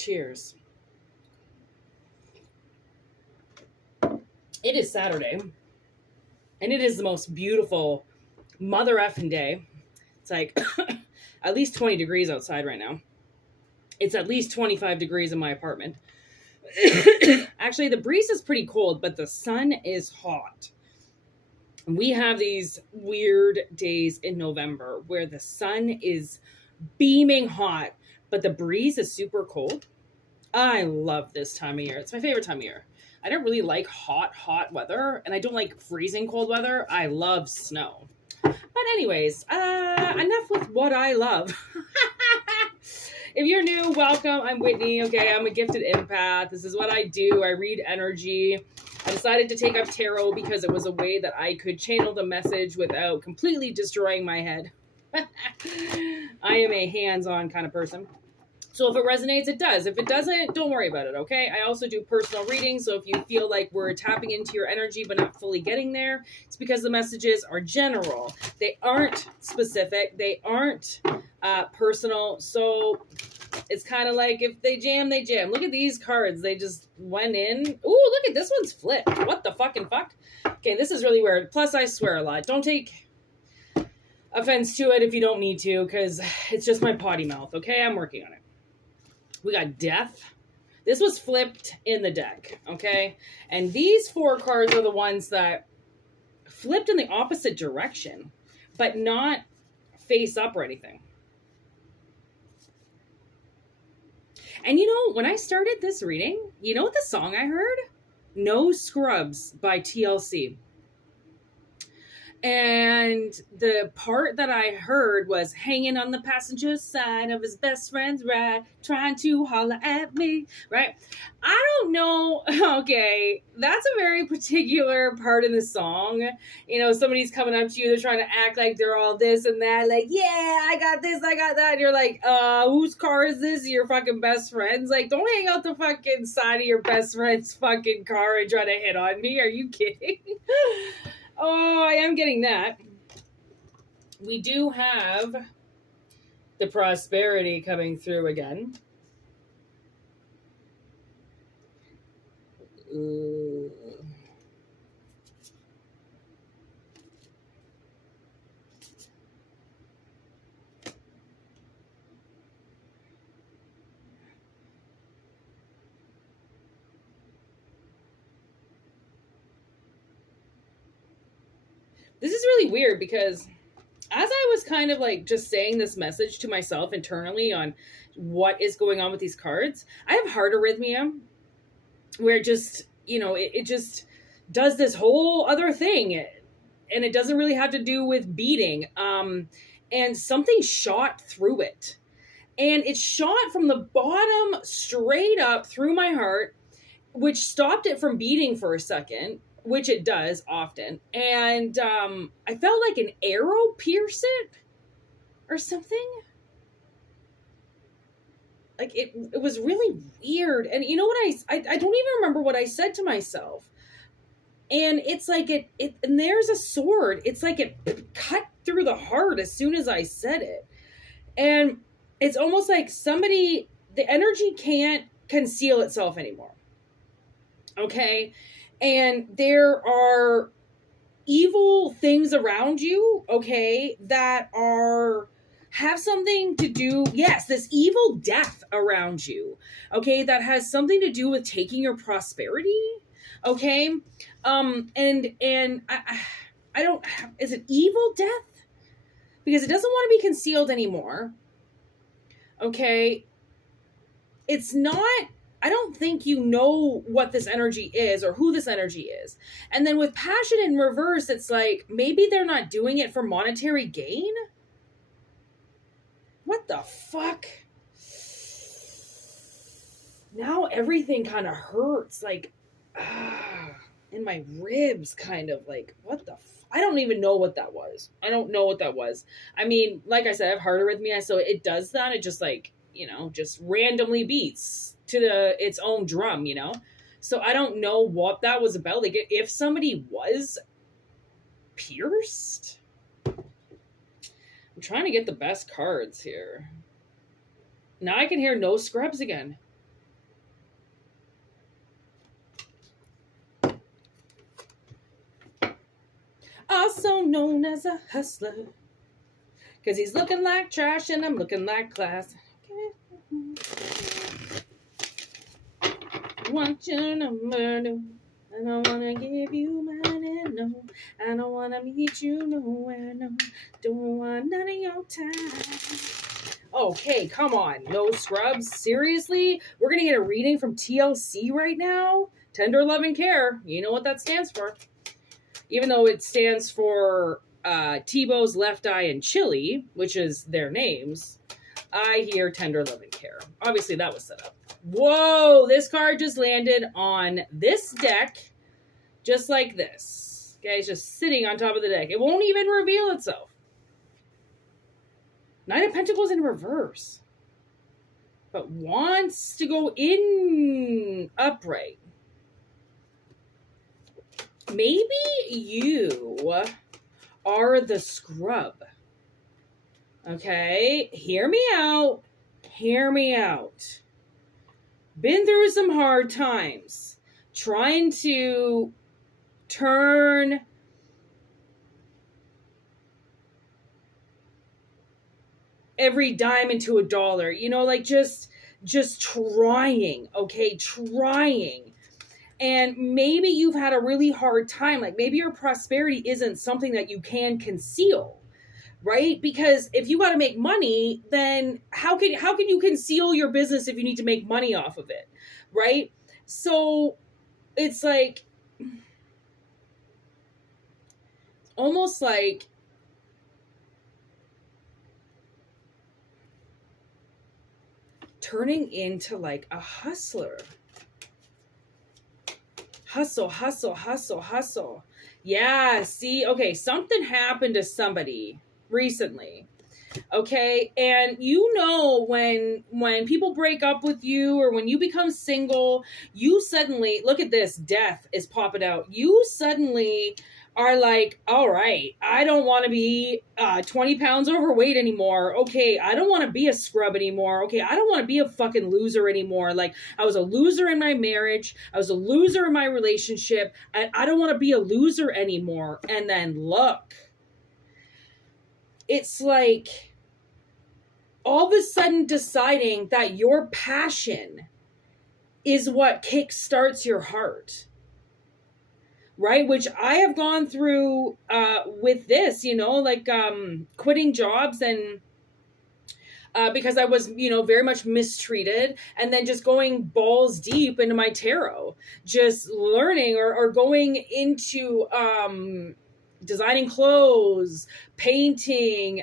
Cheers. It is Saturday, and it is the most beautiful mother effing day. It's like at least 20 degrees outside right now. It's at least 25 degrees in my apartment. Actually, the breeze is pretty cold, but the sun is hot. We have these weird days in November where the sun is beaming hot, but the breeze is super cold. I love this time of year. It's my favorite time of year. I don't really like hot weather, and I don't like freezing cold weather. I love snow. But anyways, enough with what I love. If you're new, welcome. I'm Whitney. Okay, I'm a gifted empath. This is what I do. I read energy. I decided to take up tarot because it was a way that I could channel the message without completely destroying my head. I am a hands-on kind of person. So if it resonates, it does. If it doesn't, don't worry about it, okay? I also do personal readings, so if you feel like we're tapping into your energy but not fully getting there, it's because the messages are general. They aren't specific. They aren't personal. So it's kind of like if they jam, they jam. Look at these cards. They just went in. Ooh, look at this one's flipped. What the fucking fuck? Okay, this is really weird. Plus, I swear a lot. Don't take offense to it if you don't need to, because it's just my potty mouth, okay? I'm working on it. We got death. This was flipped in the deck, okay? And these four cards are the ones that flipped in the opposite direction, but not face up or anything. And you know, when I started this reading, you know what the song I heard? No Scrubs by TLC. And the part that I heard was hanging on the passenger side of his best friend's ride, trying to holler at me, right? I don't know. Okay, that's a very particular part in the song. You know, somebody's coming up to you, they're trying to act like they're all this and that, like, yeah, I got this, I got that. And you're like, whose car is this? Your fucking best friend's? Like, don't hang out the fucking side of your best friend's fucking car and try to hit on me. Are you kidding? Oh, I am getting that. We do have the prosperity coming through again. This is really weird because as I was kind of like just saying this message to myself internally on what is going on with these cards, I have heart arrhythmia where it just, you know, it just does this whole other thing, and it doesn't really have to do with beating. And something shot through it, and it shot from the bottom straight up through my heart, which stopped it from beating for a second, which it does often. And I felt like an arrow pierce it or something. Like it was really weird. And you know what, I don't even remember what I said to myself. And it's like it and there's a sword. It's like it cut through the heart as soon as I said it. And it's almost like the energy can't conceal itself anymore. Okay? And there are evil things around you, okay, that have something to do, yes, this evil death around you, okay, that has something to do with taking your prosperity, okay, and I don't, is it evil death? Because it doesn't want to be concealed anymore, okay, it's not. I don't think you know what this energy is or who this energy is. And then with passion in reverse, it's like, maybe they're not doing it for monetary gain? What the fuck? Now everything kind of hurts, like, in my ribs, kind of like, what the I don't even know what that was. I don't know what that was. I mean, like I said, I have heart arrhythmia, so it does that. It just like, you know, just randomly beats to its own drum, you know? So I don't know what that was about. Like, if somebody was pierced, I'm trying to get the best cards here. Now I can hear no scrubs again. also known as a hustler. Because he's looking like trash and I'm looking like class. Want your number, no. I don't want to give you mine, no. I don't want to meet you nowhere, no. Don't want none of your time. Okay, come on. No scrubs? Seriously? We're going to get a reading from TLC right now? Tender Love and Care. You know what that stands for. Even though it stands for Tebow's Left Eye and Chili, which is their names, I hear Tender Love and Care. Obviously, that was set up. Whoa, this card just landed on this deck, just like this. Okay, it's just sitting on top of the deck. It won't even reveal itself. Nine of Pentacles in reverse. But wants to go in upright. Maybe you are the scrub. Okay, hear me out. Hear me out. Been through some hard times. Trying to turn every dime into a dollar. You know, like just trying, okay? Trying. And maybe you've had a really hard time. Like maybe your prosperity isn't something that you can conceal, right? Because if you got to make money, then how can you conceal your business if you need to make money off of it, right? So it's like almost like turning into like a hustler. Hustle, hustle, hustle, hustle. Yeah, see, okay, something happened to somebody recently. Okay, and you know when people break up with you or when you become single, you suddenly, look at this, death is popping out. You suddenly are like, all right, I don't want to be 20 pounds overweight anymore. Okay, I don't want to be a scrub anymore. Okay, I don't want to be a fucking loser anymore. Like, I was a loser in my marriage. I was a loser in my relationship. I don't want to be a loser anymore. And then look, it's like all of a sudden deciding that your passion is what kickstarts your heart. Right? Which I have gone through with this, you know, like quitting jobs and because I was, you know, very much mistreated, and then just going balls deep into my tarot, just learning or going into designing clothes, painting,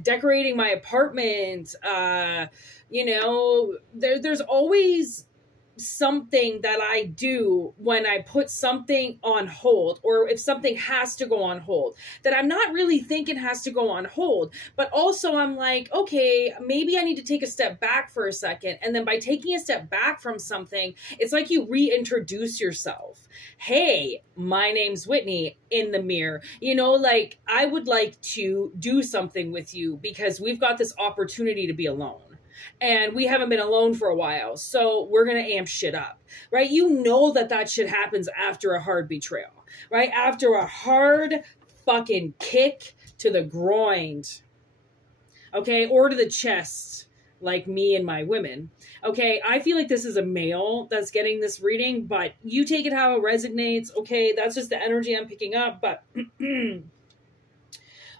decorating my apartment. You know, there's always something that I do when I put something on hold, or if something has to go on hold that I'm not really thinking has to go on hold, but also I'm like, okay, maybe I need to take a step back for a second. And then by taking a step back from something, it's like you reintroduce yourself. Hey, my name's Whitney in the mirror. You know, like I would like to do something with you because we've got this opportunity to be alone. And we haven't been alone for a while, so we're going to amp shit up, right? You know that shit happens after a hard betrayal, right? After a hard fucking kick to the groin, okay? Or to the chest, like me and my women, okay? I feel like this is a male that's getting this reading, but you take it how it resonates, okay? That's just the energy I'm picking up, but...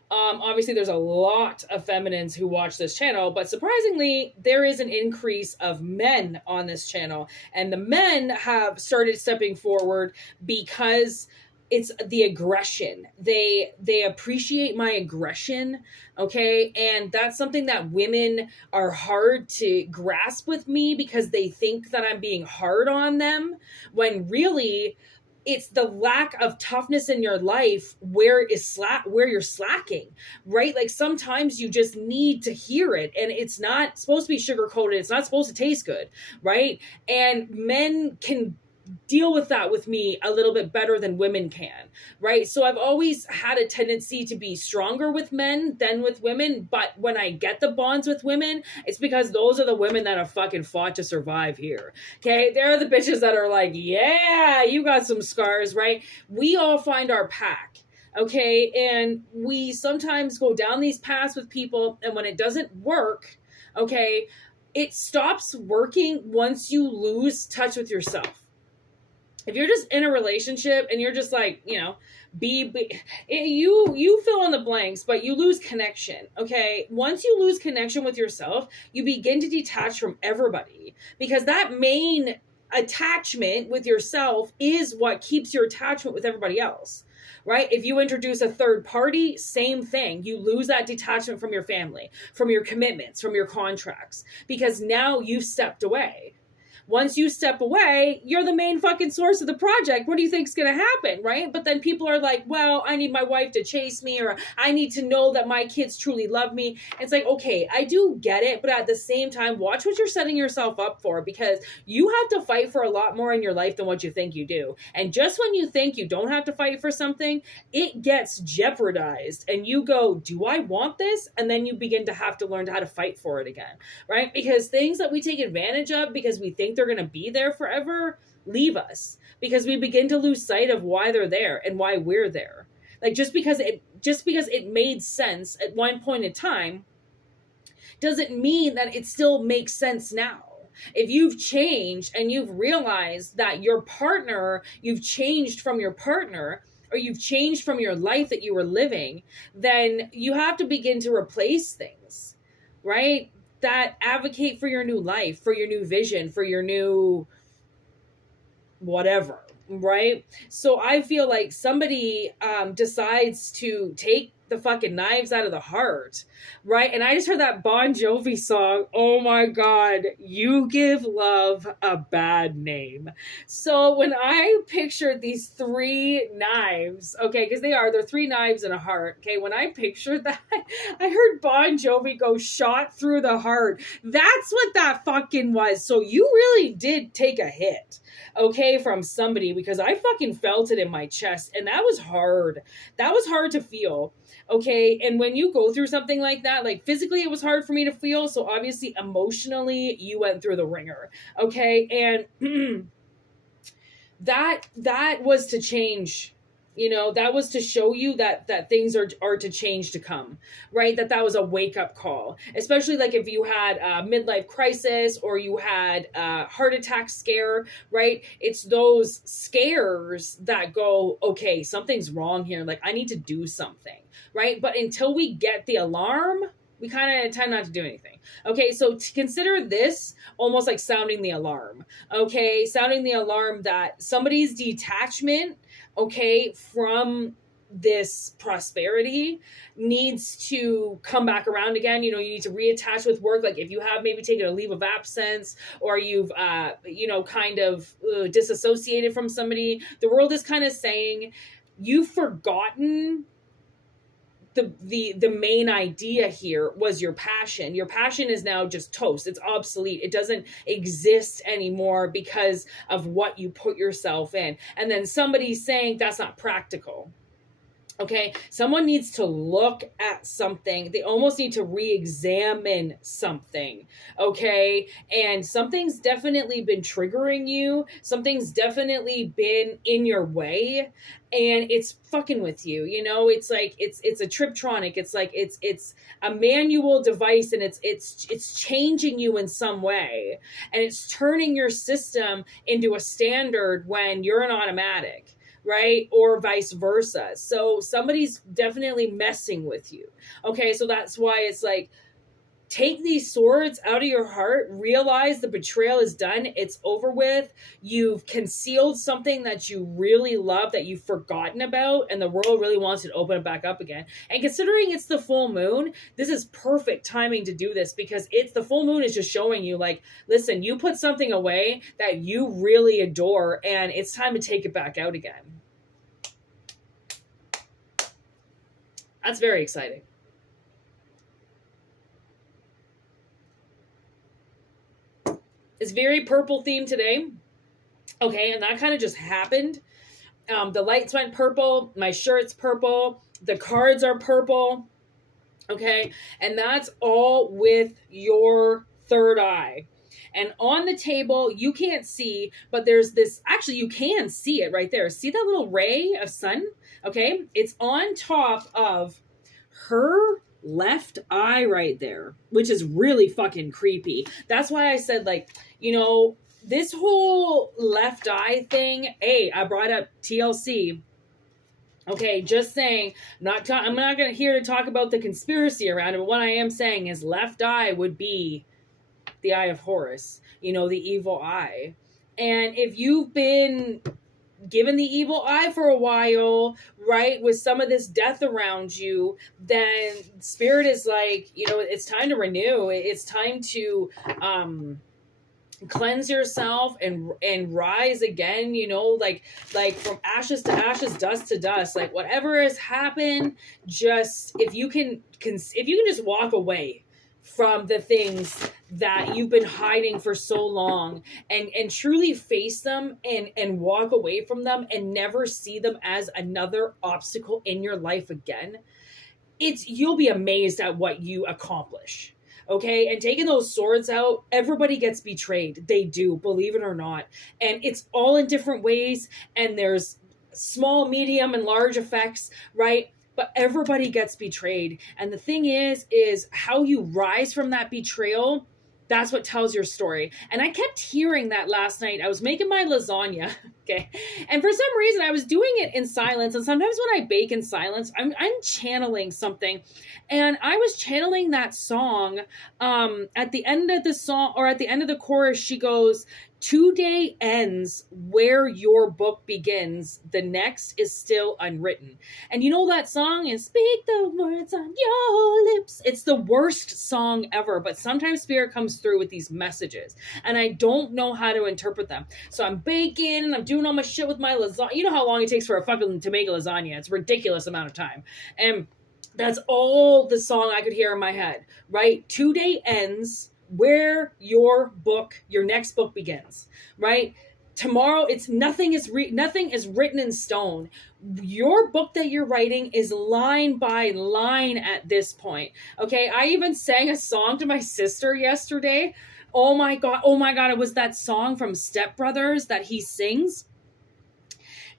obviously there's a lot of feminines who watch this channel, but surprisingly, there is an increase of men on this channel, and the men have started stepping forward because it's the aggression. They appreciate my aggression, okay? And that's something that women are hard to grasp with me because they think that I'm being hard on them, when really it's the lack of toughness in your life where you're slacking, right? Like sometimes you just need to hear it, and it's not supposed to be sugar coated. It's not supposed to taste good, right? And men can deal with that with me a little bit better than women can, right? So I've always had a tendency to be stronger with men than with women, but when I get the bonds with women, it's because those are the women that have fucking fought to survive here, okay? They're the bitches that are like, yeah, you got some scars, right? We all find our pack, Okay. And we sometimes go down these paths with people, and when it doesn't work, okay, it stops working once you lose touch with yourself. If you're just in a relationship and you're just like, you fill in the blanks, but you lose connection. Okay. Once you lose connection with yourself, you begin to detach from everybody, because that main attachment with yourself is what keeps your attachment with everybody else. Right? If you introduce a third party, same thing. You lose that detachment from your family, from your commitments, from your contracts, because now you've stepped away. Once you step away, you're the main fucking source of the project. What do you think is going to happen, right? But then people are like, well, I need my wife to chase me, or I need to know that my kids truly love me. It's like, okay, I do get it. But at the same time, watch what you're setting yourself up for, because you have to fight for a lot more in your life than what you think you do. And just when you think you don't have to fight for something, it gets jeopardized. And you go, do I want this? And then you begin to have to learn how to fight for it again, right? Because things that we take advantage of because we think they're going to be there forever leave us, because we begin to lose sight of why they're there and why we're there. Like, just because it made sense at one point in time doesn't mean that it still makes sense now. If you've changed and you've realized that you've changed from your partner, or you've changed from your life that you were living, then you have to begin to replace things, right? That advocate for your new life, for your new vision, for your new whatever, right? So I feel like somebody decides to take the fucking knives out of the heart, right? And I just heard that Bon Jovi song. Oh my God, You Give Love a Bad Name. So when I pictured these three knives, okay, because they're three knives in a heart. Okay, when I pictured that, I heard Bon Jovi go shot through the heart. That's what that fucking was. So you really did take a hit, okay, from somebody, because I fucking felt it in my chest, and that was hard. That was hard to feel. Okay. And when you go through something like that, like physically it was hard for me to feel. So obviously emotionally you went through the ringer. Okay. And that was to change, that was to show you that things are to change to come, right? That was a wake up call, especially like if you had a midlife crisis or you had a heart attack scare, right? It's those scares that go, okay, something's wrong here. Like I need to do something, right? But until we get the alarm, we kind of tend not to do anything. Okay, so to consider this almost like sounding the alarm. Okay, sounding the alarm that somebody's detachment, okay, from this prosperity needs to come back around again. You need to reattach with work. Like if you have maybe taken a leave of absence, or you've, kind of disassociated from somebody, the world is kind of saying you've forgotten the main idea here was your passion. Your passion is now just toast. It's obsolete. It doesn't exist anymore because of what you put yourself in. And then somebody's saying that's not practical. Okay, someone needs to look at something. They almost need to re-examine something. Okay, and something's definitely been triggering you. Something's definitely been in your way, and it's fucking with you. It's like it's a triptronic. It's like it's a manual device, and it's changing you in some way, and it's turning your system into a standard when you're an automatic. Right? Or vice versa. So somebody's definitely messing with you. Okay. So that's why it's like, take these swords out of your heart, realize the betrayal is done. It's over with. You've concealed something that you really love, that you've forgotten about, and the world really wants you to open it back up again. And considering it's the full moon, this is perfect timing to do this, because the full moon is just showing you like, listen, you put something away that you really adore, and it's time to take it back out again. That's very exciting. It's very purple themed today. Okay, and that kind of just happened. The lights went purple. My shirt's purple. The cards are purple. Okay, and that's all with your third eye. And on the table, you can't see, but there's this, actually you can see it right there. See that little ray of sun? Okay. It's on top of her left eye right there, which is really fucking creepy. That's why I said, like, this whole left eye thing, I brought up TLC. Okay, just saying, I'm not going to here to talk about the conspiracy around it, but what I am saying is left eye would be the eye of Horus, the evil eye. And if you've been given the evil eye for a while, right, with some of this death around you, then spirit is like, it's time to renew. It's time to cleanse yourself and rise again, like from ashes to ashes, dust to dust, like whatever has happened, just if you can just walk away from the things that you've been hiding for so long and truly face them and walk away from them and never see them as another obstacle in your life again, you'll be amazed at what you accomplish. Okay, and taking those swords out, everybody gets betrayed. They do, believe it or not. And it's all in different ways, and there's small, medium, and large effects, right? But everybody gets betrayed. And the thing is how you rise from that betrayal, that's what tells your story. And I kept hearing that last night. I was making my lasagna, okay? And for some reason, I was doing it in silence. And sometimes when I bake in silence, I'm channeling something. And I was channeling that song. At the end of the song, or at the end of the chorus, she goes, "Today ends where your book begins. The next is still unwritten." And that song is "Speak the words on your lips." It's the worst song ever, but sometimes spirit comes through with these messages and I don't know how to interpret them. So I'm baking and I'm doing all my shit with my lasagna. You know how long it takes for to make a lasagna. It's a ridiculous amount of time. And that's all the song I could hear in my head, right? Today ends where your next book begins, right? Tomorrow, nothing is written in stone. Your book that you're writing is line by line at this point. Okay, I even sang a song to my sister yesterday. Oh my god, it was that song from Step Brothers that he sings,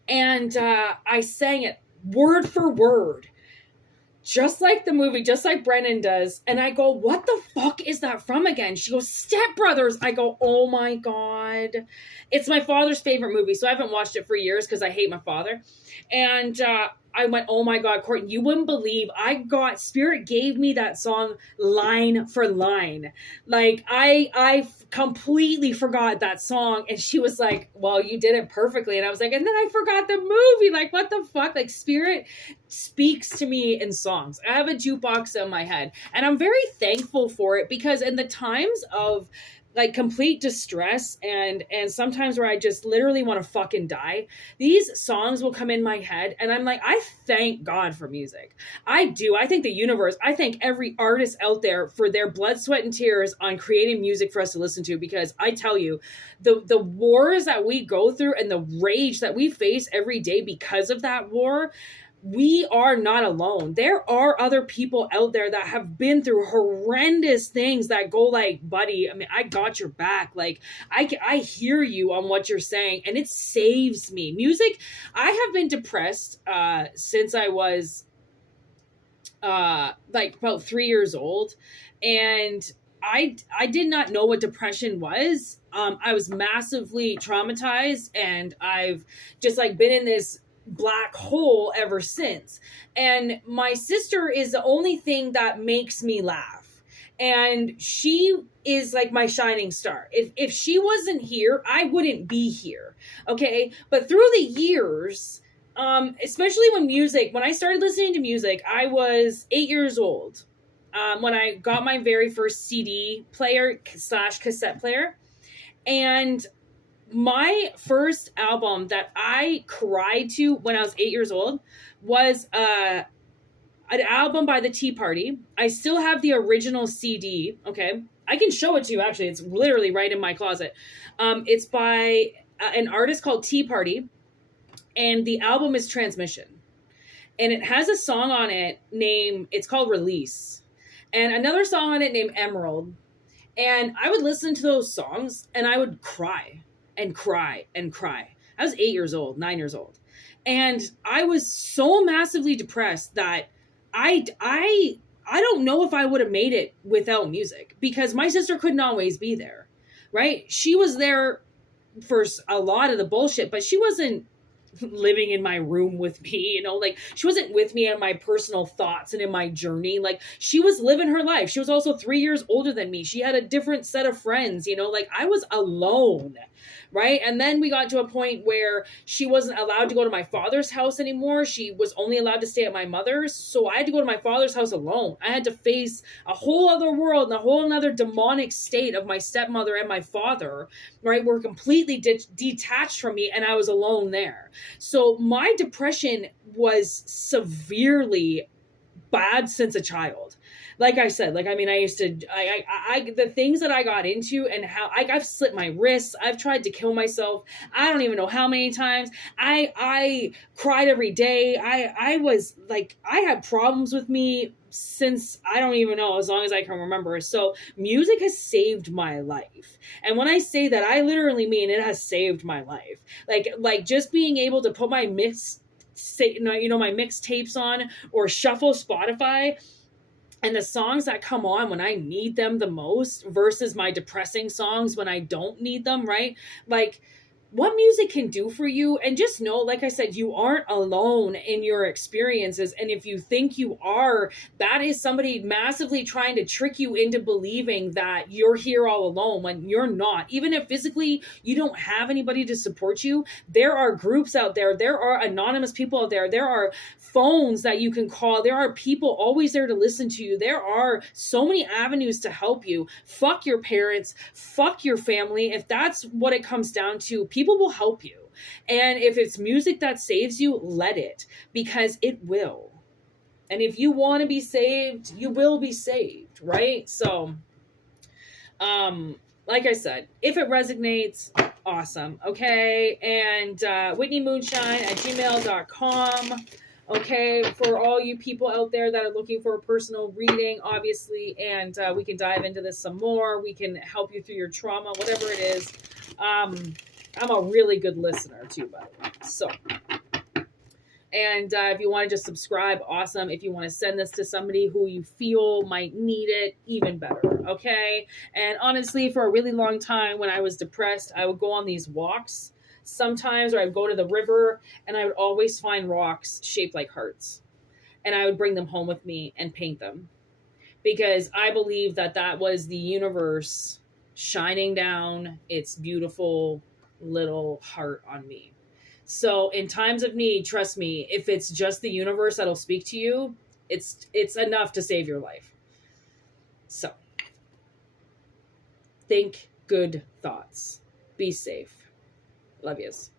and I sang it word for word, just like the movie, just like Brennan does. And I go, "What the fuck is that from again?" She goes, "Step Brothers." I go, "Oh my god." It's my father's favorite movie, so I haven't watched it for years because I hate my father. And I went, "Oh my god, Courtney, you wouldn't believe Spirit gave me that song line for line. Like I completely forgot that song." And she was like, "Well, you did it perfectly." And I was like, "And then I forgot the movie. Like, what the fuck?" Like, Spirit speaks to me in songs. I have a jukebox in my head, and I'm very thankful for it, because in the times of like complete distress and sometimes where I just literally want to fucking die, these songs will come in my head and I'm like, I thank God for music. I do. I thank the universe. I thank every artist out there for their blood, sweat, and tears on creating music for us to listen to, because I tell you, the wars that we go through and the rage that we face every day because of that war, we are not alone. There are other people out there that have been through horrendous things that go like, "Buddy, I mean, I got your back." Like, I hear you on what you're saying, and it saves me. Music, I have been depressed since I was like about 3 years old, and I did not know what depression was. I was massively traumatized, and I've just like been in this black hole ever since. And my sister is the only thing that makes me laugh, and she is like my shining star. If she wasn't here, I wouldn't be here. Okay, but through the years, especially when I started listening to music, I was 8 years old when I got my very first CD player / cassette player. And my first album that I cried to when I was 8 years old was an album by the Tea Party. I still have the original CD. Okay, I can show it to you. Actually, it's literally right in my closet. It's by an artist called Tea Party, and the album is Transmission. And it has a song on it it's called Release, and another song on it named Emerald. And I would listen to those songs and I would cry and cry and cry. I was 8 years old, 9 years old. And I was so massively depressed that I don't know if I would have made it without music, because my sister couldn't always be there, right? She was there for a lot of the bullshit, but she wasn't living in my room with me, you know, like she wasn't with me in my personal thoughts and in my journey. Like she was living her life. She was also 3 years older than me. She had a different set of friends, you know, like I was alone, right? And then we got to a point where she wasn't allowed to go to my father's house anymore. She was only allowed to stay at my mother's. So I had to go to my father's house alone. I had to face a whole other world and a whole another demonic state of my stepmother and my father, right? Were completely detached from me, and I was alone there. So my depression was severely bad since a child. Like I said, like, I mean, I used to, the things that I got into and how I've slit my wrists. I've tried to kill myself. I don't even know how many times. I cried every day. I was like, I had problems with me since I don't even know, as long as I can remember. So music has saved my life. And when I say that, I literally mean it has saved my life. Like just being able to put my my mixtapes on or shuffle Spotify, and the songs that come on when I need them the most versus my depressing songs when I don't need them, right? Like what music can do for you. And just know, like I said, you aren't alone in your experiences. And if you think you are, that is somebody massively trying to trick you into believing that you're here all alone when you're not. Even if physically you don't have anybody to support you, there are groups out there. There are anonymous people out there. There are phones that you can call. There are people always there to listen to you. There are so many avenues to help you. Fuck your parents. Fuck your family. If that's what it comes down to, people will help you. And if it's music that saves you, let it, because it will. And if you want to be saved, you will be saved, right? So, like I said, if it resonates, awesome. Okay. And whitneymoonshine@gmail.com. Okay, for all you people out there that are looking for a personal reading, obviously, and we can dive into this some more. We can help you through your trauma, whatever it is. I'm a really good listener too, by the way. So, and if you want to just subscribe, awesome. If you want to send this to somebody who you feel might need it, even better. Okay. And honestly, for a really long time when I was depressed, I would go on these walks sometimes, or I'd go to the river and I would always find rocks shaped like hearts. And I would bring them home with me and paint them, because I believe that that was the universe shining down its beautiful little heart on me. So in times of need, trust me, if it's just the universe that'll speak to you, it's enough to save your life. So think good thoughts. Be safe. Love yous.